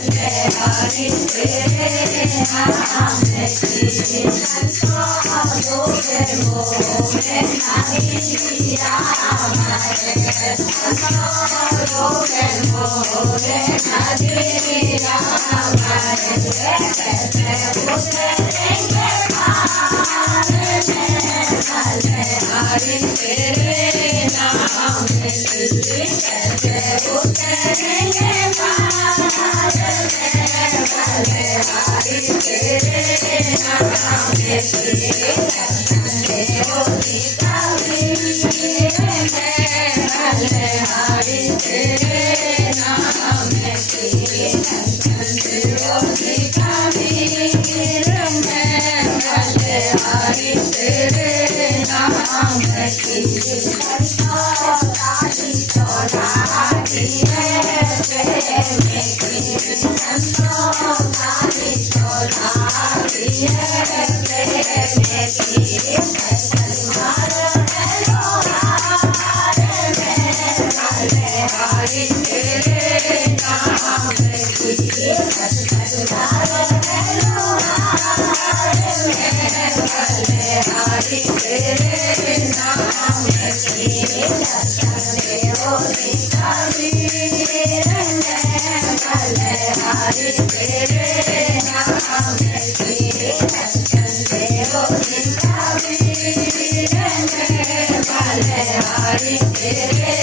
हरि तेरे नाम की संतों के मोहे नहीं हमारे संतों के मोहे नहीं हमारे उतरेंगे पार में भले हरि तेरे नाम की उतरेंगे पार में भले हरि तेरे नाम की होली कबीर में भले हरि तेरे नाम की होली कबीर में भले हरि तेरे नाम की संतोषी तोलाही है प्रेम की संतोषी तोलाही है प्रेम की संसार में लोहार में भले हरि तेरे नाम की संसार में लोहार में भले हरि तेरे नाम की होली कबीर में भले हरि तेरे नाम की होली कबीर में भले हरि तेरे